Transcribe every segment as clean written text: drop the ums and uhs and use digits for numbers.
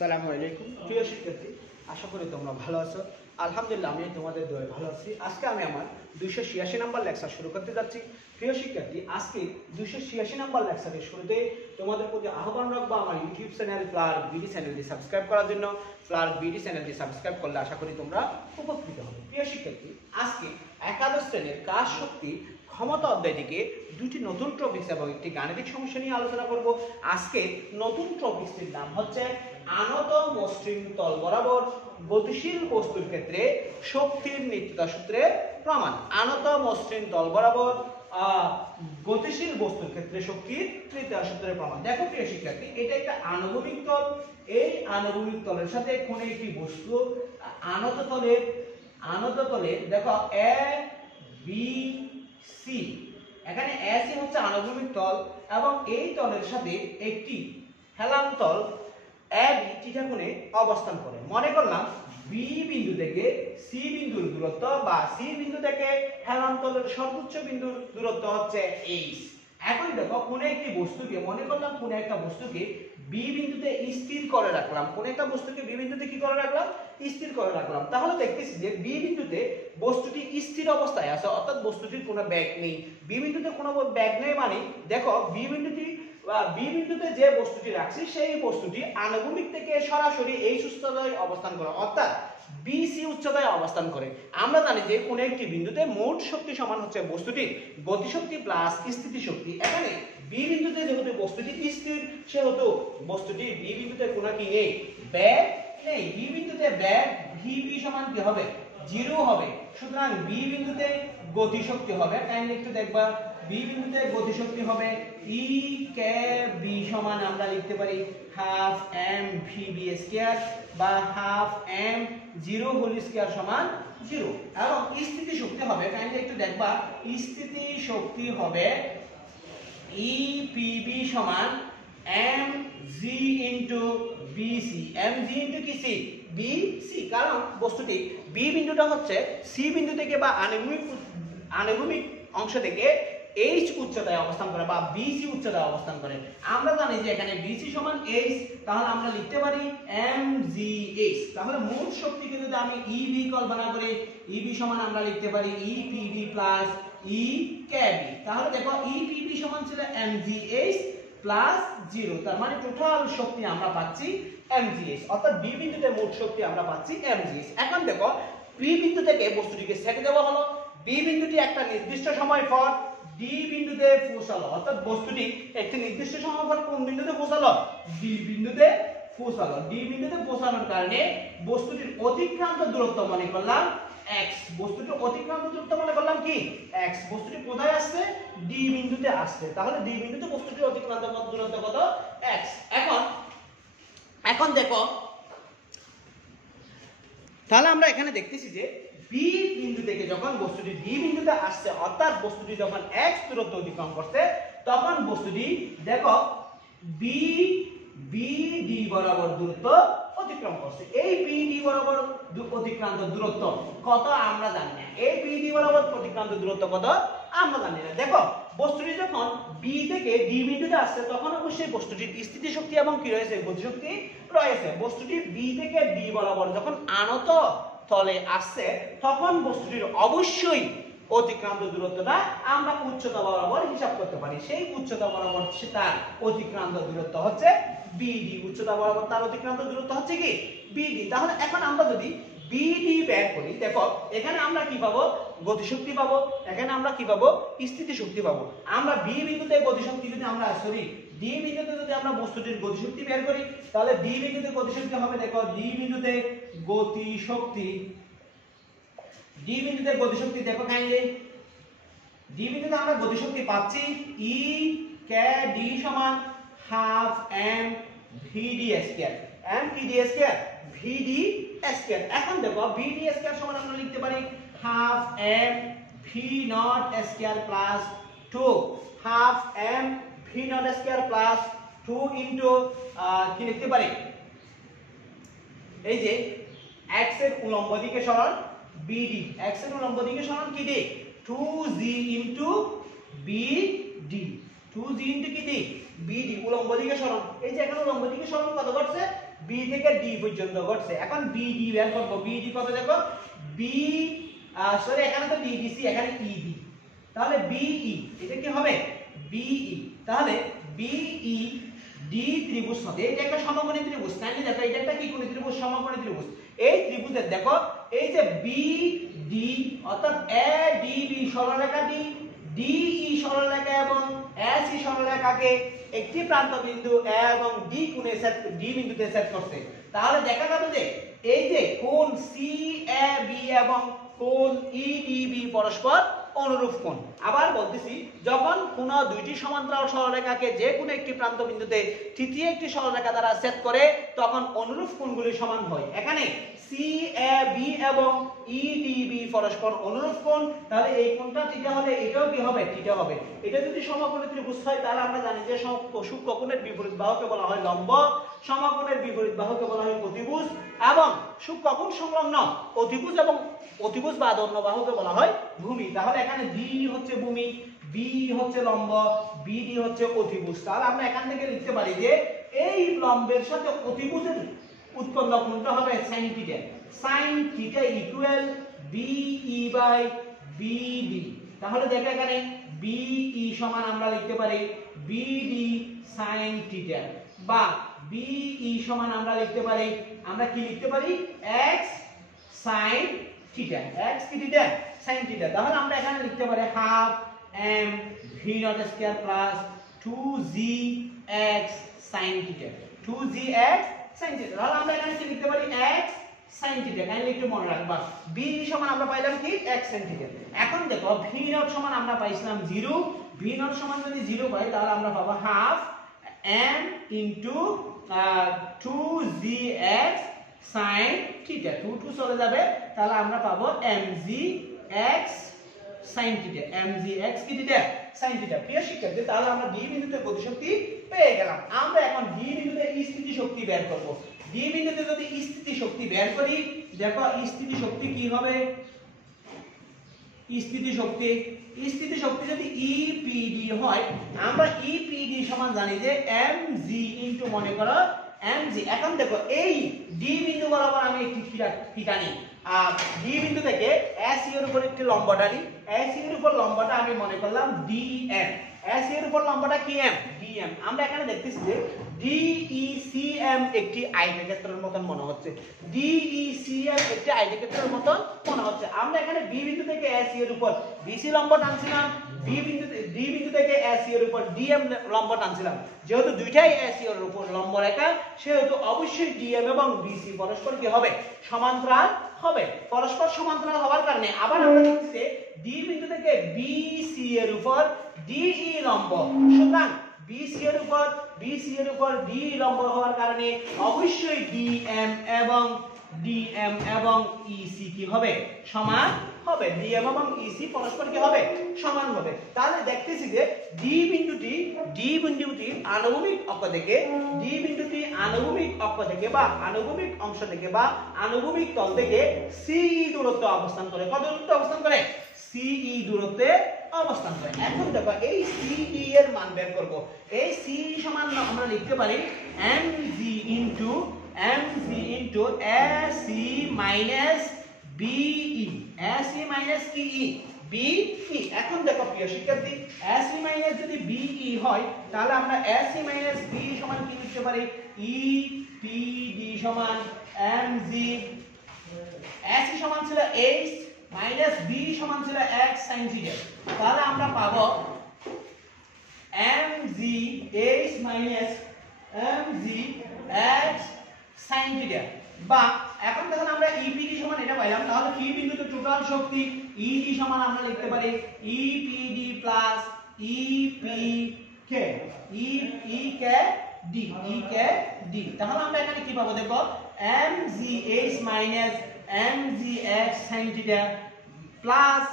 আসসালামু আলাইকুম প্রিয় শিক্ষার্থী, আশা করি তোমরা ভালো আছো। আলহামদুলিল্লাহ আমি তোমাদের দোয়ায় ভালো আছি। আজকে আমি আমার 286 নম্বর লেকচার শুরু করতে যাচ্ছি। প্রিয় শিক্ষার্থী, আজকে 286 নম্বর লেকচারের শুরুতে তোমাদের প্রতি আহ্বান রাখবো আমার ইউটিউব চ্যানেল ফ্লার বিডি চ্যানেলটি সাবস্ক্রাইব করার জন্য। ফ্লার বিডি চ্যানেলটি সাবস্ক্রাইব করলে আশা করি তোমরা উপকৃত হবে। প্রিয় শিক্ষার্থী, আজকে একাদশ শ্রেণীর কাজ শক্তি ক্ষমতা অধ্যায় থেকে দুটি নতুন টপিকস এবং একটি গাণিতিক সমস্যা নিয়ে আলোচনা করব। আজকে নতুন টপিকসটির নাম হচ্ছে আনত মসৃণ তল বরাবর গতিশীল বস্তুর ক্ষেত্রে শক্তির নিত্যতা সূত্রের প্রমাণ। আনত মসৃণ তল বরাবর গতিশীল বস্তুর ক্ষেত্রে শক্তির নিত্যতা সূত্রের প্রমাণ। দেখো প্রিয় শিক্ষার্থী, এটা একটা আনুভূমিক তল। এই আনুভূমিক তলের সাথে কোনো একটি বস্তু আনত তলে দেখো এ বি সি, এখানে এসি হচ্ছে আনুভূমিক তল এবং এই তলের সাথে একটি হেলান তল এবি থিটা অবস্থান করে। মনে করলাম বি বিন্দু থেকে সি বিন্দুর দূরত্ব বা সি বিন্দু থেকে হেলান তলের সর্বোচ্চ বিন্দুর দূরত্ব হচ্ছে এইচ। এখন দেখো কোন একটি বস্তুকে, মনে করলাম কোন একটা বস্তুকে বি বিন্দুতে স্থির করে রাখলাম। কোন একটা বস্তুকে বি বিন্দুতে কি করে রাখলাম? স্থির করে রাখলাম। তাহলে দেখতেছি যে বি বিন্দুতে বস্তুটি স্থির অবস্থায় আছে, অর্থাৎ বস্তুটির কোনো ব্যাগ নেই। বি বিন্দুতে কোনো ব্যাগ নেই মানে দেখো বি বিন্দুতে যে বস্তুটি রাখছি সেই বস্তুটি আনুভূমিক থেকে সরাসরি এই উচ্চতায় অবস্থান করে, অর্থাৎ বিসি উচ্চতায় অবস্থান করে। আমরা জানি যে কোন একটি বিন্দুতে মোট শক্তি সমান হচ্ছে বস্তুটির গতিশক্তি প্লাস স্থিতি শক্তি। এখানে বি বিন্দুতে যেহেতু বস্তুটি স্থির, সেহেতু বস্তুটি বি বিন্দুতে কোনো কি নেই, ব্যাগ নেই। বি বিন্দুতে ব্যাগ ভিবি সমান কি হবে? 0 হবে। সুতরাং বি বিন্দুতে গতিশক্তি হবে, কাইন্ডলি একটু দেখবা, বি বিন্দুতে গতিশক্তি হবে ই কে বি সমান আমরা লিখতে পারি half M V B square বা হাফ এম 0 হোল স্কয়ার সমান 0। এবং স্থিতি শক্তি হবে, কাইন্ডলি একটু দেখবা, স্থিতি শক্তি হবে ই পি বি সমান M G into BC. M G into কি? C, BC. কারণ বস্তুটি বি বিন্দুটা হচ্ছে সি বিন্দু থেকে বা আনুভূমিক অংশ থেকে এইচ উচ্চতায় অবস্থান করে বা বিসি উচ্চতায় অবস্থান করে। আমরা জানি যে এখানে বিসি সমান এইচ, তাহলে আমরা লিখতে পারি এম জি এইচ। তাহলে মোট শক্তিকে যদি আমি ইবি কল্পনা করি, ইবি সমান আমরা লিখতে পারি ই পিবি প্লাস ই কেবি। তাহলে দেখো ই পিবি সমান ছিল এম জি এইচ প্লাস 0, তার মানে টোটাল শক্তি আমরা পাচ্ছি mgh, অর্থাৎ বি বিন্দুতে মোট শক্তি আমরা পাচ্ছি mgh। এখন দেখো বি বিন্দু থেকে বস্তুটিকে ছেড়ে দেওয়া হলো, বি বিন্দুটি একটা নির্দিষ্ট সময় পর ডি বিন্দুতে পৌঁছালো, অর্থাৎ বস্তুটি একটি নির্দিষ্ট সময় পর কোন বিন্দুতে পৌঁছালো? ডি বিন্দুতে পৌঁছালো। ডি বিন্দুতে পৌঁছানোর কারণে বস্তুটির অতিক্রান্ত দূরত্ব মনে করলাম x। বস্তুটির অতিক্রান্ত দূরত্ব মনে করলাম কি? x। বস্তুটি কোথায় আসছে? ডি বিন্দুতে আসছে। তাহলে ডি বিন্দুতে বস্তুটির অতিক্রান্ত দূরত্ব কত? x। এখন দেখো, তাহলে আমরা এখানে দেখতেছি যে বি বিন্দু থেকে যখন বস্তুটি ডি বিন্দুতে আসছে, অর্থাৎ বস্তুটি যখন x দূরত্ব অতিক্রম করছে, তখন বস্তুটি দেখো বিডি বরাবর দূরত্ব অতিক্রম করছে। এই বিডি বরাবর অতিক্রান্ত দূরত্ব কত আমরা জানি না। এই বিডি বরাবর অতিক্রান্ত দূরত্ব কত আমরা জানি না। দেখো বস্তুটি যখন বি থেকে ডি বিন্দুতে আসছে, তখন অবশ্যই বস্তুটির স্থিতি শক্তি এবং কি রয়েছে? গতিশক্তি রয়েছে। বস্তুটি বি থেকে ডি বরাবর যখন আনত তলে আসছে, তখন বস্তুটির অবশ্যই অতিক্রান্ত দূরত্বটা আমরা উচ্চতা বরাবর হিসাব করতে পারি। সেই উচ্চতা বরাবর তার অতিক্রান্ত দূরত্ব হচ্ছে বিডি। উচ্চতা বরাবর তার অতিক্রান্ত দূরত্ব হচ্ছে কি? বিডি। তাহলে এখন আমরা যদি বিডি বের করি, দেখো এখানে আমরা কি পাবো? গতিশক্তি পাবো। এখানে আমরা কি পাবো? স্থিতি শক্তি পাবো। আমরা বি বিন্দুতে গতিশক্তি যদি আমরা ডি বিন্দুতে যদি আমরা বস্তুটির গতিশক্তি বের করি, তাহলে ডি বিন্দুতে গতিশক্তি হবে, দেখো ডি বিন্দুতে গতিশক্তি দেখো কাইন্ডলি, ডি বিন্দুতে আমরা গতিশক্তি পাচ্ছি ই কে ডি সমান half M VD square. M কি ডি স্কয়ার? VD square. এখন দেখো ভিডি স্কয়ার সমান আমরা লিখতে পারি half M V not square plus 2, half M V not square plus 2 into কি লিখতে পারি? এই যে x এর উল্লম্ব দিকে সরণ বিডি, x এর উল্লম্ব দিকে সরণ কি দি? 2g into BD. 2g into কি দি? বিডি। উল্লম্ব দিকে সরণ, এই যে এখানে উল্লম্ব দিকে সরণ কত করছে? বি থেকে ডি পর্যন্ত ঘটছে। এখন বিডি বের করব। বিডি কত দেখো, বি সরি এখানে তো ডিডিসি, এখানে ইডি, তাহলে বিই এটা কি হবে বিই। তাহলে বিই ডি ত্রিভুজ হতে, এটা একটা সমকোণী ত্রিভুজ, তাহলে দেখো এটা একটা কি কোণী ত্রিভুজ, সমকোণী ত্রিভুজ। এই ত্রিভুজের দেখো এই যে বিডি অর্থাৎ এ ডি বি সরলরেখা ডি, ডিই সরলরেখা এবং এসি সরলরেখাকে একটি প্রান্ত বিন্দু এ এবং ডি কোণে সেট, ডি বিন্দুতে সেট করতে। তাহলে দেখা গেল যে এই যে কোণ সি এ বি এবং কোণ ই ডি বি পরস্পর অনুরূপ কোণ। আবার বলতেছি, যখন কোন দুইটি সমান্তরাল সরলরেখাকে যে কোনো একটি প্রান্ত বিন্দুতে তৃতীয় একটি সরলরেখা দ্বারা সেট করে তখন অনুরূপ কোণগুলি সমান হয়। এখানে সি এ বি এবং ই ডি বি পরস্পর অনুরূপ কোণ, তাহলে এই কোণটা থিটা হলে এটাও কি হবে থিটা হবে। এটা যদি সমকোণী ত্রিভুজ হয় তাহলে আমরা জানি যে সূক্ষ্মকোণের বিপরীত বাহুকে বলা হয় লম্ব, সমকোণের বিপরীত বাহুকে বলা হয় অতিভুজ এবং সূক্ষ্মকোণ সংলগ্ন অতিভুজ এবং অতিভুজ বা আদর্ণ বাহুকে বলা হয় ভূমি। তাহলে এখানে বি হচ্ছে ভূমি, বি হচ্ছে লম্ব, বিডি হচ্ছে অতিভুজ। তাহলে আমরা এখান থেকে লিখতে পারি যে এই লম্বের সাথে অতিভুজের উৎপন্ন কোণটা হবে sin থিটা। sin থিটা ইকুয়াল বিই বাই বিডি। তাহলে দেখো এখানে বিই সমান আমরা লিখতে পারি বিডি sin থিটা, বা বিই সমান আমরা লিখতে পারি, আমরা কি লিখতে পারি x sin থিটা। x কি থিটা sin থিটা। তাহলে আমরা এখানে লিখতে পারি half m v not square plus 2gx sin theta, 2gx sin theta. তাহলে আমরা এখানে কি লিখতে পারি x sin থিটা, কাইন্ডলি একটু মনে রাখবা। b সমান আমরা পাইলাম কি x sin থিটা। এখন দেখো v নট সমান আমরা পাইছিলাম 0, v নট সমান যদি 0 পাই তাহলে আমরা পাবো half m into 2gx sin theta, 2 চলে যাবে, তাহলে আমরা পাবো mgx sin থিটা, mgx কি থিটা sin থিটা। প্রিয় শিক্ষার্থী, তাহলে আমরা ডি বিন্দুতে গতিশক্তি পেয়ে গেলাম। আমরা এখন ডি বিন্দুতে স্থিতি শক্তি বের করব। ডি বিন্দুতে যদি স্থিতি শক্তি বের করি, দেখো স্থিতি শক্তি কি হবে, স্থিতি শক্তি যদি ইপিডি হয়, আমরা ইপিডি সমান জানি যে এমজি ইনটু মনে করো এমজি। এখন দেখো এই ডি বিন্দু বরাবর আমি একটি থিটা নিই, আর ডি বিন্দু থেকে এসি এর উপর একটি লম্ব টানি, এসি এর উপর লম্বটা আমি মনে করলাম ডিএম, এসি এর উপর লম্বটা কি এম ডিএম। আমরা এখানে দেখতেছি যে ডিইসিএম একটি আয়তক্ষেত্রের মতন মনে হচ্ছে, ডিইসিএম একটি আয়তক্ষেত্রের মতন মনে হচ্ছে। আমরা এখানে বি বিন্দু থেকে এসি এর উপর বিসি লম্ব টানছিলাম, ডি বিন্দু থেকে এসি এর উপর ডিএম লম্ব টানছিলাম। যেহেতু দুইটাই এসি এর উপর লম্ব রেখা, সেহেতু অবশ্যই ডিএম এবং বিসি পরস্পর কি হবে সমান্তরাল হবে। পরস্পর সমান্তরাল হওয়ার কারণে আবার আমরা দেখতেছি ডি বিন্দু থেকে বিসি এর উপর ডিই লম্ব, সুতরাং বিসি এর উপর ডি লম্ব হওয়ার কারণে অবশ্যই ডিএম এবং ইসি কি হবে সমান হবে, ডিএম এবং ইসি পরস্পর কি হবে সমান হবে। তাহলে দেখতেছি যে ডি বিন্দুটি আনুভূমিক অক্ষ থেকে, ডি বিন্দুটি আনুভূমিক অক্ষ থেকে বা আনুভূমিক অংশ থেকে বা আনুভূমিক তল থেকে সিই দূরত্বে অবস্থান করে। কত দূরত্বে অবস্থান করে? সিই দূরত্বে অবস্থান করে। এখন দেখো এই সিই এর মান বের করব। এই সিই সমান আমরা লিখতে পারি MG into AC minus BE, AC minus কি ই বিই। এখন দেখো প্রিয় শিক্ষার্থী, এসি মাইনাস যদি বিই হয় তাহলে আমরা এসি মাইনাস বি সমান কি লিখতে পারি ইপিডি সমান এমজি, এসি সমান ছিল এইচ মাইনাস বি সমান ছিল x sin থিটা। তাহলে আমরা পাবো mgh মাইনাস mgx sin থিটা। বা এখন দেখুন আমরা ইপিডি সমান এটা পাইলাম, তাহলে পি বিন্দুতে টোটাল শক্তি ইডি সমান আমরা লিখতে পারি ইপিডি প্লাস ইপিকে ইকে ডি। তাহলে আমরা এখানে কি পাবো দেখো mgh minus mgx sin theta plus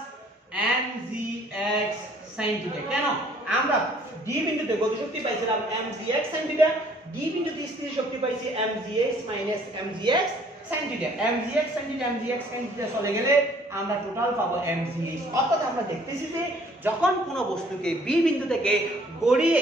mgx sin theta. কেন? আমরা ডি বিন্দুতে গতিশক্তি পাইছিলাম mgx sin থিটা, ডি বিন্দুতে স্থির শক্তি পাইছি mgh minus mgx sin theta. mgx sin theta চলে গেলে আমরা টোটাল পাবো mgh। অর্থাৎ আমরা দেখতেছি যে যখন কোনো বস্তুকে বি বিন্দু থেকে গড়িয়ে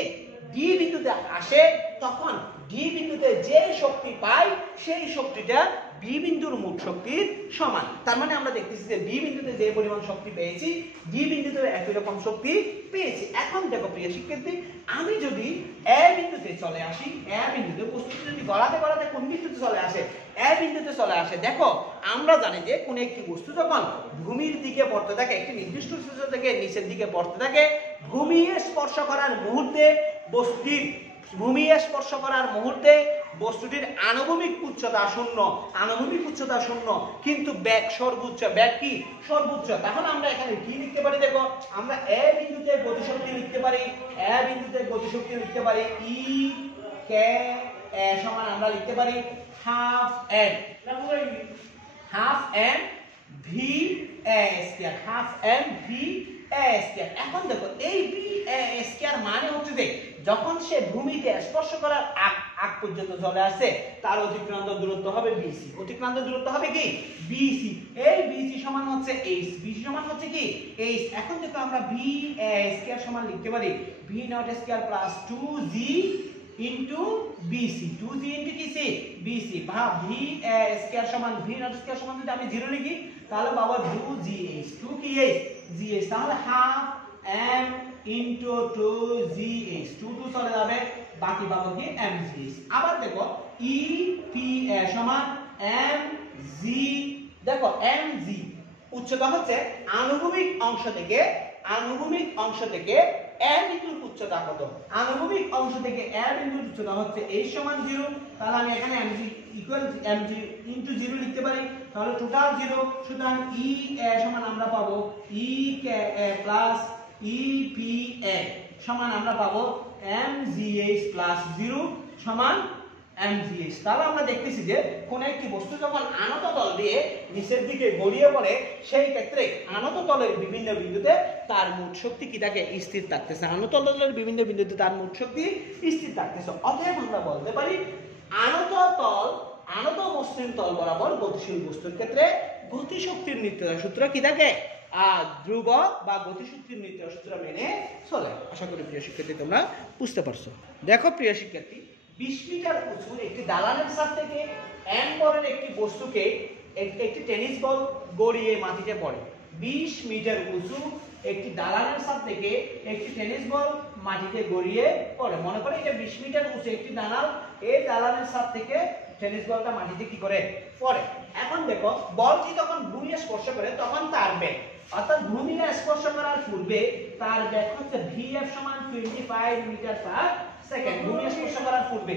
ডি বিন্দুতে আসে তখন ডি বিন্দুতে যে শক্তি পাই সেই শক্তিটা বি বিন্দুর মোট শক্তির সমান। তার মানে আমরা দেখতেছি যে বি বিন্দুতে যে পরিমাণ শক্তি পেয়েছি ডি বিন্দুতে একই রকম শক্তি পেয়েছি। এখন দেখো প্রিয় শিক্ষার্থী, আমি যদি এ বিন্দুতে চলে আসি, এ বিন্দুতে বস্তুটি যদি গড়াতে গড়াতে কোন বিন্দুতে চলে আসে, এ বিন্দুতে চলে আসে। দেখো আমরা জানি যে কোন একটি বস্তু যখন ভূমির দিকে পড়তে থাকে, একটি নির্দিষ্ট উচ্চতা থেকে নিচের দিকে পড়তে থাকে, ভূমি স্পর্শ করার মুহূর্তে বস্তুটির বস্তুটির আনুভূমিক উচ্চতা শূন্য, আনুভূমিক উচ্চতা শূন্য, কিন্তু বেগ সর্বোচ্চ। বেগ কি? সর্বোচ্চ। তাহলে আমরা এখানে কি লিখতে পারি? দেখো আমরা এ বিন্দুতে গতিশক্তি লিখতে পারি, এ বিন্দুতে গতিশক্তি লিখতে পারি ই কে এ সমান আমরা লিখতে পারি half M V A square, half M V A square. এখন দেখো এই ভি এ স্কয়ার মানে হচ্ছে যে যখন সে ভূমিকে স্পর্শ করার আগ পর্যন্ত চলে আসে তার অতিক্রান্ত দূরত্ব হবে বিসি। অতিক্রান্ত দূরত্ব হবে কি? বিসি। এই বিসি সমান হচ্ছে এইচ, বিসি সমান হচ্ছে কি? এইচ। এখন দেখো আমরা ভি এ স্কয়ার সমান লিখতে পারি V not square plus 2g into BC. 2g into কি? C BC. ভাগ ভি এ স্কয়ার সমান ভি নট স্কয়ার সমান যদি আমি 0 লিখি তাহলে পাবো 2gh। 2 কি? H, gh। তাহলে হাফ m ইনটু 2gh, 2 চলে যাবে, বাকি পাবো কি? mgh। আবার দেখো ই পি এ সমান mg। দেখো mg উচ্চতা হচ্ছে আনুভূমিক অংশ থেকে এ বিন্দুর উচ্চতা কত? আনুভূমিক অংশ থেকে এ বিন্দুর উচ্চতা হচ্ছে h সমান 0। তাহলে আমি এখানে mg ইকুয়াল mg ইনটু 0 লিখতে পারি, তাহলে টোটাল 0। সুতরাং ই এ সমান আমরা পাবো ই কে এ প্লাস ই পি এ সমান আমরা পাবো mgh প্লাস 0 সমান mgh। তাহলে আমরা দেখতেছি যে কোন একটি বস্তু যখন আনত তল দিয়ে নিচের দিকে গড়িয়ে পড়ে সেই ক্ষেত্রে আনত তলের বিভিন্ন বিন্দুতে তার মোট শক্তি কি থাকে? স্থির থাকতেছে। আনত তলের বিভিন্ন বিন্দুতে তার মোট শক্তি স্থির থাকতেছে। অতএব আমরা বলতে পারি আনত মসৃণ তল বরাবর গতিশীল বস্তুর ক্ষেত্রে গতিশক্তির নিত্যতা সূত্র কি থাকে? ধ্রুবক বা গতিশক্তির নিত্যতা সূত্র মেনে চলে। আশা করি প্রিয় শিক্ষার্থী তোমরা বুঝতে পারছো। দেখো প্রিয় শিক্ষার্থী, 20 মিটার উঁচু একটি দালানের ছাদ থেকে m বরের একটি বস্তুকে একটি টেনিস বল গড়িয়ে মাটিতে পড়ে। 20 মিটার উঁচু একটি দালানের ছাদ থেকে একটি টেনিস বল মাটিতে গড়িয়ে পড়ে। মনে করে এটা 20 মিটার উঁচু একটি দালান, এই দালানের ছাদ থেকে টেনিস বলটা মাটিতে কি করে? পড়ে। এখন দেখো বলটি যখন ভূমি স্পর্শ করে তখন তার বেগ, অর্থাৎ ভূমি স্পর্শ করার পূর্বে তার বেগ হচ্ছে vf সমান 25 মিটার পার সেকেন্ড। ভূমি স্পর্শ করার পূর্বে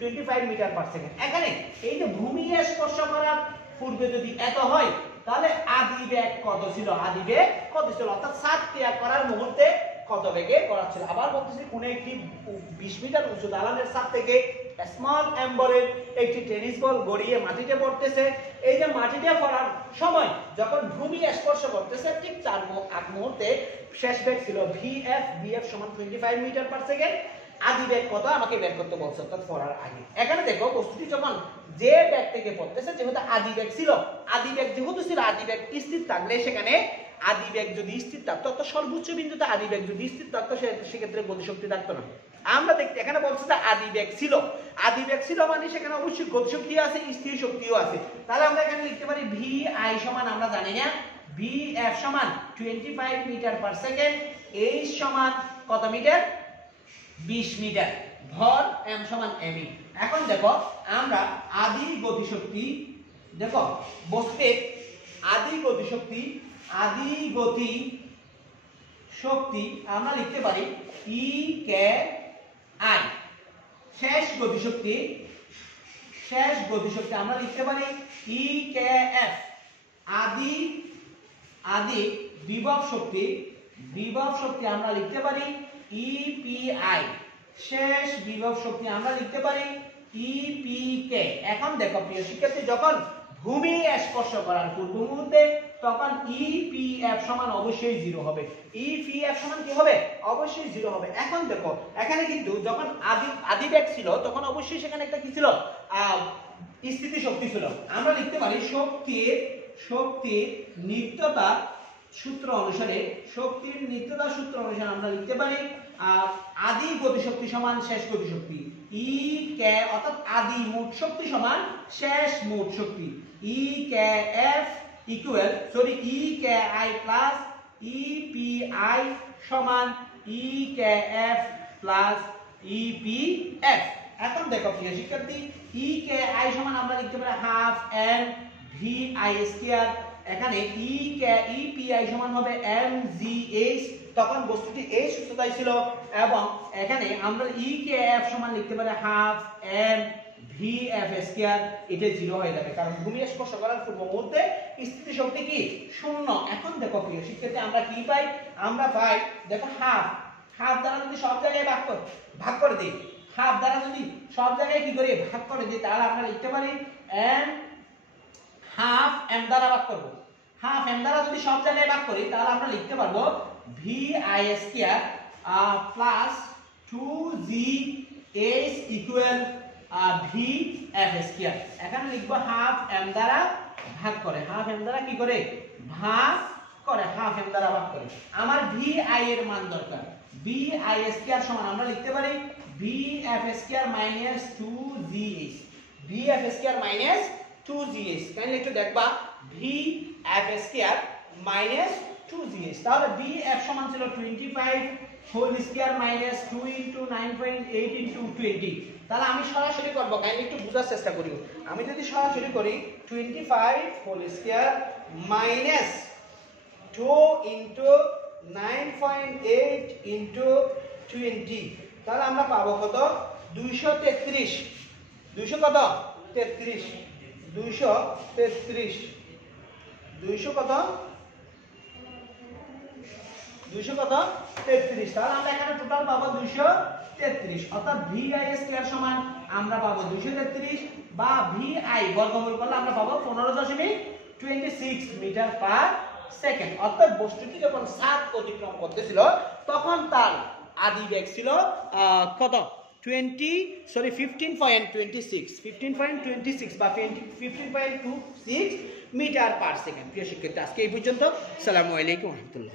25 মিটার পার সেকেন্ড। এখানে এই যে ভূমি স্পর্শ করার পূর্বে যদি এত হয় তাহলে আদি বেগ কত ছিল? আদি বেগ কত ছিল? অর্থাৎ ছাদ ত্যাগ করার মুহূর্তে কত বেগে করাচ্ছিল। আবার বলতেছি কোন একটি 20 মিটার উঁচু দালানের ছাদ থেকে স্মল এম বলের একটি টেনিস বল গড়িয়ে মাটিতে পড়তেছে। এই যে মাটিতে পড়ার সময় যখন ভূমি স্পর্শ করতেছে ঠিক তার আগ মুহূর্তে শেষ বেগ ছিল vf সমান 25 মিটার পার সেকেন্ড। আদি বেগ কত আমাকে বের করতে বলছে, অর্থাৎ পড়ার আগে। এখানে দেখো বস্তুটি যখন যে বেগ থেকে পড়তেছে, যেহেতু আদি বেগ ছিল, আদি বেগ স্থির থাকলে সেখানে আদি বেগ যদি স্থির থাকতো, অর্থাৎ সর্বোচ্চ বিন্দুতে আদি বেগ যদি স্থির থাকতো সেক্ষেত্রে গতিশক্তি থাকতো না। আমরা দেখতে এখানে বলছি যে আদি বেগ ছিল মানে সেখানে অবশ্যই গতিশক্তি আছে, স্থির শক্তিও আছে। তাহলে আমরা এখানে লিখতে পারি ভি আই সমান আমরা জানি না vf সমান 25 মিটার পার সেকেন্ড, h সমান কত মিটার? 20 মিটার। ভর m সমান me। এখন দেখো আমরা আদি গতিশক্তি, দেখো বস্তুর আদি গতি শক্তি আমরা লিখতে পারি ই কে আই। শেষ গতিশক্তি আমরা লিখতে পারি ই কে এফ। আদি বিভব শক্তি আমরা লিখতে পারি ই পি আই। শেষ বিভব শক্তি আমরা লিখতে পারি ই পি কে। এখন দেখো প্রিয় শিক্ষার্থী, যখন ভূমি স্পর্শ করার পূর্ব মুহূর্তে তখন ইপিএফ সমান অবশ্যই 0 হবে। ইপিএফ সমান কি হবে? অবশ্যই 0 হবে। এখন দেখো এখানে কিন্তু যখন আদি বেগ ছিল তখন অবশ্যই সেখানে একটা কি ছিল? স্থিতি শক্তি ছিল। আমরা লিখতে পারি শক্তির নিত্যতা সূত্র অনুসারে আমরা লিখতে পারি আদি গতিশক্তি সমান শেষ গতিশক্তি। ই কে অর্থাৎ আদি মোট শক্তি সমান শেষ মোট শক্তি E K F equal sorry E K I plus E P I সমান E K F plus E P F. এখন দেখো প্রিয় শিক্ষার্থী ই কে আই সমান আমরা লিখতে পারি half M V I square. এখানে E K E P I সমান হবে এম জি এইচ, তখন বস্তুটি এই সূত্রটাই ছিল, এবং এখানে আমরা ই কে এফ সমান লিখতে পারি half M V F square. এটা 0 হয়ে যাবে কারণ ভূমি স্পর্শ করার পূর্ব মুহূর্তে স্থিতি শক্তি কি শূন্য। এখন দেখো প্রিয় শিক্ষার্থী আমরা কি পাই, আমরা পাই দেখো হাফ হাফ দ্বারা যদি সব জায়গায় ভাগ করে দিই, হাফ দ্বারা যদি সব জায়গায় কি করি ভাগ করে দিই, তাহলে আমরা লিখতে পারি এম হাফ এম দ্বারা ভাগ করব। হাফ এম দ্বারা যদি সব জায়গায় ভাগ করি তাহলে আমরা লিখতে পারবো V I square plus 2g h equal V F square. এখানে লিখবো হাফ এম দ্বারা ভাগ করে, হাফ এম দ্বারা কি করে ভাগ করে, হাফ এম দ্বারা ভাগ করে। আমার ভি আই এর মান দরকার, ভি আই স্কয়ার সমান আমরা লিখতে পারি V F square minus 2gh, V F square minus 2gh। তাহলে একটু দেখবা V F square minus 2gh, তাহলে ভি এফ সমান ছিল 25 whole square minus 2 into 9.8 into 20। তাহলে আমি সরাসরি করব, কাইন্ডলি একটু বোঝার চেষ্টা করি। আমি যদি সরাসরি করি 25 whole square minus 2 into 9.8 into 20, তাহলে আমরা পাবো কত 233, 200 কত 33, 233, 200 কত 200 কত 33। তাহলে আমরা এখানে টোটাল পাবো 233, অর্থাৎ ভি আই স্কয়ার সমান আমরা পাবো 233 বা ভি আই বর্গমূল করলে আমরা পাবো 15.26 মিটার পার সেকেন্ড। অর্থাৎ বস্তুটি যখন 7 অতিক্রম করতেছিল তখন তার আদি বেগ ছিল কত 15.26 বা 15.26 মিটার পার সেকেন্ড। প্রিয় শিক্ষার্থী আজকে এই পর্যন্ত। আসসালামু আলাইকুম ওয়া রাহমাতুল্লাহ।